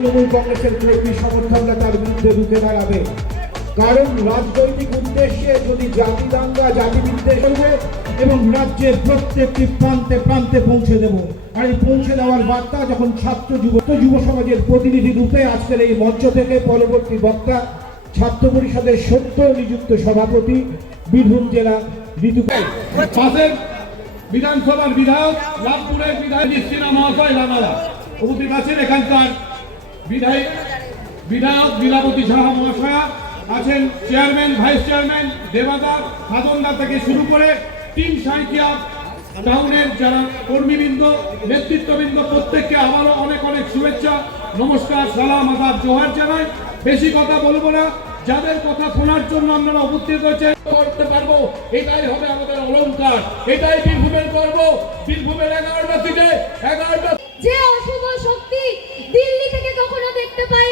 তৃণমূল কংগ্রেসের কর্মী সমর্থকরা তার বিরুদ্ধে রুখে দাঁড়াবে। কারণ রাজনৈতিক উদ্দেশ্যে যদি জাতি দাঙ্গা জাতি বিদ্বেষ করবে এবং রাজ্যের প্রত্যেকটি প্রান্তে প্রান্তে পৌঁছে দেব। আর এই পৌঁছে দেওয়ার বার্তা যখন ছাত্র যুব সমাজের প্রতিনিধি রূপে আজকের এই মঞ্চ থেকে পরবর্তী বক্তা ছাত্র পরিষদের সদ্য নিযুক্ত সভাপতি বীরভূম জেলা ঋতু পাশের বিধানসভার বিধায়ক লাভপুরের বিধায়ক সিনা মহাশয় রানারা উপস্থিত আছেন। এখানকার বিধায়ক লীলাবতী সাহা মহাশয়া আছেন, চেয়ারম্যান ভাইস চেয়ারম্যান দেবাদার সাধনদা থেকে শুরু করে টিম সাঁইথিয়া টাউনের যারা কর্মীবৃন্দ নেতৃত্ববৃন্দ প্রত্যেককে আবারও অনেক অনেক শুভেচ্ছা, নমস্কার, সালাম, আদাব, জোহার জানাই। বেশি কথা বলবো না, যাদের কথা শোনার জন্য আপনারা উপস্থিত হয়েছেন করতে পারবো, এটাই হবে আমাদের অলংকার, এটাই বীরভূমের গর্ব। বীরভূমের 11টা সিটে 11টা যে অশুভ শক্তি দিল্লি থেকে কখনো দেখতে পাই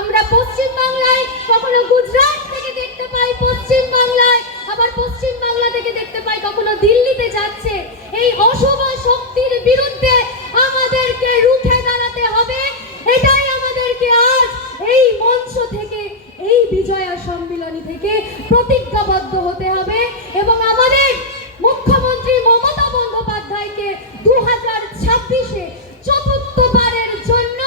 আমরা পশ্চিম বাংলায়, কখনো গুজরাট থেকে দেখতে পাই পশ্চিম বাংলায়, আবার পশ্চিম বাংলা থেকে দেখতে পাই কখনো দিল্লিতে যাচ্ছে। এই অশুভ শক্তির বিরুদ্ধে আমাদেরকে রুখে দাঁড়াতে হবে। এটাই আমাদেরকে আজ এই মঞ্চ থেকে, এই বিজয়া সম্মেলনী থেকে প্রতিজ্ঞাবদ্ধ হতে হবে এবং আমাদের মুখ্যমন্ত্রী মমতা বন্দ্যোপাধ্যায়কে 2026-এ চতুর্থবারের জন্য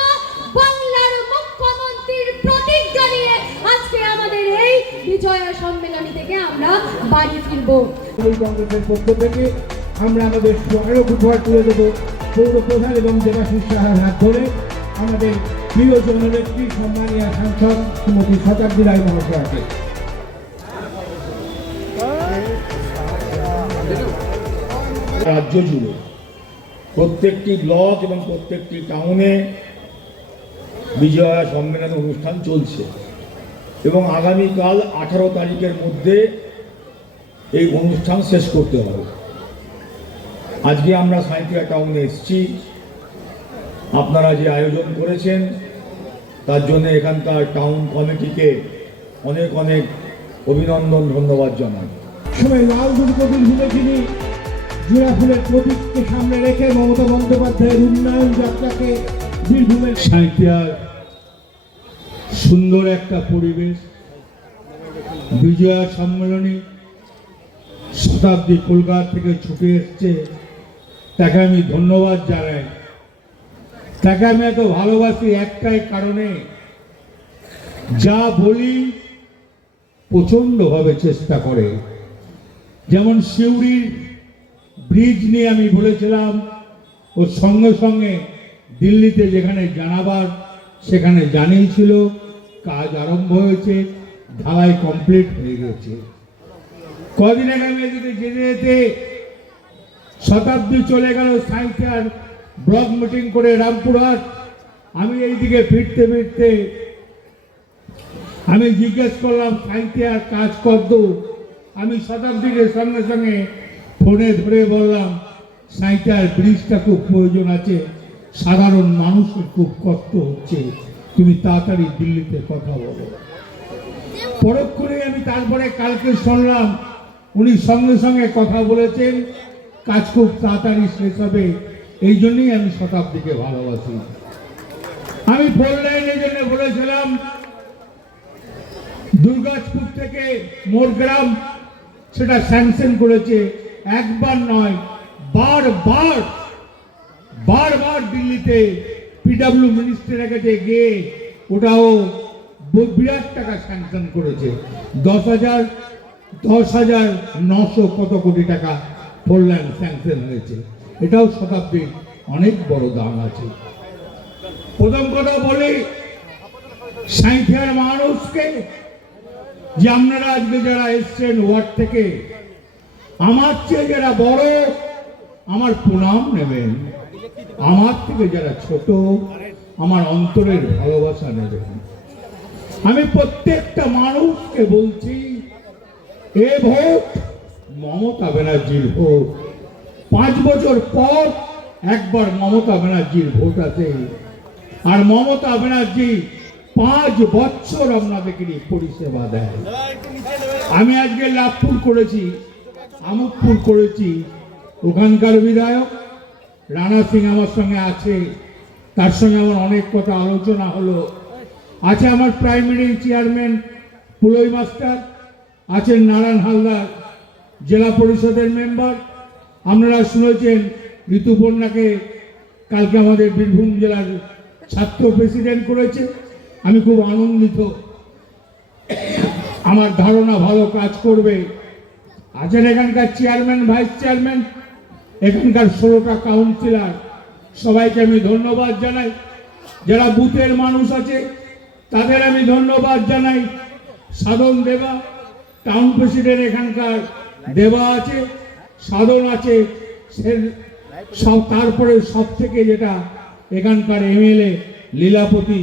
বাংলার মুখ্যমন্ত্রীর প্রতিজ্ঞা নিয়ে আজকে আমাদের এই বিজয়া সম্মেলনী থেকে আমরা বাড়ি ফিরব। তৃণমূল কংগ্রেসের পক্ষ থেকে আমরা আমাদের স্মারক উপহার তুলে দেব পৌর প্রধান এবং দেবাশিস সাহার হাত ধরে আমাদের প্রিয় জননেত্রী সম্মানীয় সাংসদ শ্রীমতী শতাব্দী রায় মহাশয়াকে। রাজ্য জুড়ে প্রত্যেকটি ব্লক এবং প্রত্যেকটি টাউনে বিজয়া সম্মেলন অনুষ্ঠান চলছে এবং আগামীকাল 18 তারিখের মধ্যে এই অনুষ্ঠান শেষ করতে হবে। আজকে আমরা সাঁইথিয়া টাউনে এসেছি, আপনারা যে আয়োজন করেছেন তার জন্য এখানকার টাউন কমিটিকে অনেক অনেক অভিনন্দন, ধন্যবাদ জানাই। সময় লাল দুর্গবীর ভূমিখিনি জোড়া ফুলের প্রতীককে সামনে রেখে মমতা বন্দ্যোপাধ্যায়ের উন্নয়ন যাত্রাকে বীরভূমের সাঁইথিয়ার সুন্দর একটা পরিবেশ, বিজয়া সম্মেলনী শতাব্দী কলকাতা থেকে ছুটে এসছে, তাকে আমি ধন্যবাদ জানাই। তাকে আমি এত ভালোবাসি একটাই কারণে, যা বলি প্রচণ্ডভাবে চেষ্টা করে। যেমন সিউড়ির ব্রিজ নিয়ে আমি বলেছিলাম, ও সঙ্গে সঙ্গে দিল্লিতে যেখানে জানাবার সেখানে জানিয়েছিল, কাজ আরম্ভ হয়েছে, ঢালাই কমপ্লিট হয়ে গেছে। কদিন আগে আমি এদিকে যেতে যেতে শতাব্দী চলে গেল সাঁইথিয়ার ব্লক মিটিং করে রামপুরহাট। আমি এইদিকে ফিরতে ফিরতে আমি জিজ্ঞেস করলাম সাঁইথিয়ার কাজ কতদূর। আমি শতাব্দীকে সঙ্গে সঙ্গে ফোনে ধরে বললাম সাঁইথিয়ার ব্রিজটা খুব প্রয়োজন আছে, সাধারণ মানুষের খুব কষ্ট হচ্ছে, তুমি তাড়াতাড়ি দিল্লিতে কথা বলো। পরক্ষণে আমি তারপরে কালকে শুনলাম উনি সঙ্গে সঙ্গে কথা বলেছেন, কাজ খুব তাড়াতাড়ি শেষ হবে। এই জন্যই আমি শতাব্দীকে ভালোবাসি। আমি ফোর লাইনের জন্য বলেছিলাম দুর্গাপুর থেকে মোরগ্রাম, সেটা স্যাংশন করেছে। একবার নয়, বারবার দিল্লিতে পিডব্লিউ মিনিস্ট্রির কাছে গিয়ে ওটাও বিরাট টাকা স্যাংশন করেছে। 10,900 কত কোটি টাকা ফোর লাইন স্যাংশন হয়েছে। এটাও শতাব্দীর অনেক বড় দাম আছে। প্রথম কথা বলি সাঁইথিয়ার মানুষকে, যে আপনারা আজকে যারা এসছেন ওয়ার্ড থেকে, আমার চেয়ে যারা বড় আমার প্রণাম নেবেন, আমার থেকে যারা ছোট আমার অন্তরের ভালোবাসা নেবেন। আমি প্রত্যেকটা মানুষকে বলছি, এ ভোট মমতা ব্যানার্জির ভোট। 5 বছর পর একবার মমতা ব্যানার্জির ভোট আছে, আর মমতা ব্যানার্জি 5 বছর আপনাদেরকে পরিষেবা দেয়। আমি আজকে লাভপুর করেছি, আমোদপুর করেছি, ওখানকার বিধায়ক রানা সিং আমার সঙ্গে আছে, তার সঙ্গে আমার অনেক কথা আলোচনা হলো। আছে আমার প্রাইমারি চেয়ারম্যান পুলই মাস্টার, আছেন নারায়ণ হালদার জেলা পরিষদের মেম্বার। আপনারা শুনেছেন ঋতুপর্ণাকে কালকে আমাদের বীরভূম জেলার ছাত্র প্রেসিডেন্ট করেছে। আমি খুব আনন্দিত, আমার ধারণা ভালো কাজ করবে। আছেন এখানকার চেয়ারম্যান, ভাইস চেয়ারম্যান, এখানকার 16টা কাউন্সিলর, সবাইকে আমি ধন্যবাদ জানাই। যারা বুথের মানুষ আছে তাদের আমি ধন্যবাদ জানাই। সাধন দেবা টাউন প্রেসিডেন্ট, এখানকার দেবা আছে, সাধন আছে, সব। তারপরে সব থেকে যেটা এখানকার এমএলএ লীলাপতি,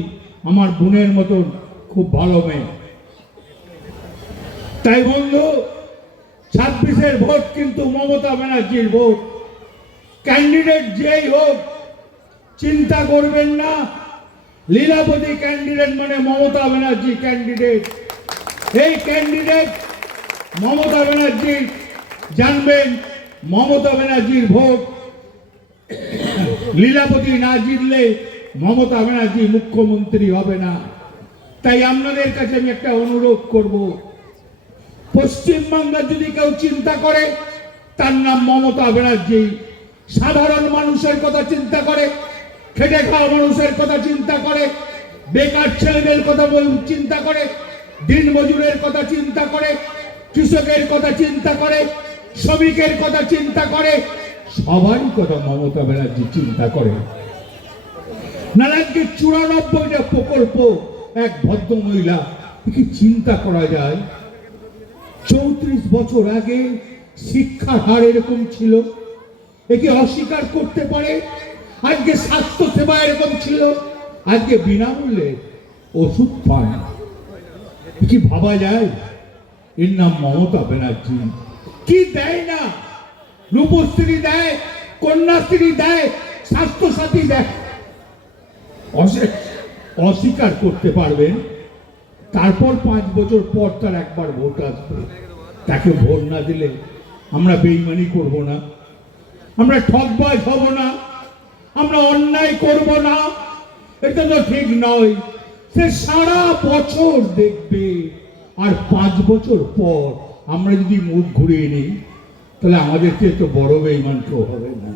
আমার বোনের মতন খুব ভালো মেয়ে। তাই বন্ধু, 26-এর ভোট কিন্তু মমতা ব্যানার্জির ভোট। ক্যান্ডিডেট যেই হোক চিন্তা করবেন না, লীলাপতি ক্যান্ডিডেট মানে মমতা ব্যানার্জি ক্যান্ডিডেট। এই ক্যান্ডিডেট মমতা ব্যানার্জি, জানবেন মমতা ব্যানার্জির ভোট। লীলাপতি না জিতলে মমতা ব্যানার্জি মুখ্যমন্ত্রী হবে না। তাই আপনাদের কাছে আমি একটা অনুরোধ করব, পশ্চিমবাংলা যদি কেউ চিন্তা করে তার নাম মমতা ব্যানার্জি। সাধারণ মানুষের কথা চিন্তা করে, খেটে খাওয়া মানুষের কথা চিন্তা করে, বেকার ছেলেদের কথা চিন্তা করে, দিনমজুরের কথা চিন্তা করে, কৃষকের কথা চিন্তা করে, শ্রমিকের কথা চিন্তা করে, সবারই কথা মমতা ব্যানার্জি চিন্তা করে। নারায়ণকে 94টা প্রকল্প এক ভদ্র মহিলা, কি চিন্তা করা যায়? 34 বছর আগে শিক্ষার হার এরকম ছিল, একে অস্বীকার করতে পারে? আজকে স্বাস্থ্য সেবা এরকম ছিল, আজকে বিনামূল্যে ওষুধ পায়। কি ভাবা যায়? এর নাম মমতা ব্যানার্জি। কি দেয় না? রূপশ্রী দেয়, কন্যাশ্রী দেয়, স্বাস্থ্য সাথী দেয়। অস্বীকার করতে পারবেন? তারপর 5 বছর পর তার একবার ভোট আসবে। তাকে ভোট না দিলে আমরা বেইমানি করব না, আমরা ঠকবাজ হব না, আমরা অন্যায় করব না। এটা তো ঠিক নয়। সে সারা বছর দেখবে, আর 5 বছর পর আমরা যদি মুখ ঘুরিয়ে নিই তাহলে আমাদের চেয়ে তো বড় বেইমান কেউ হবে না।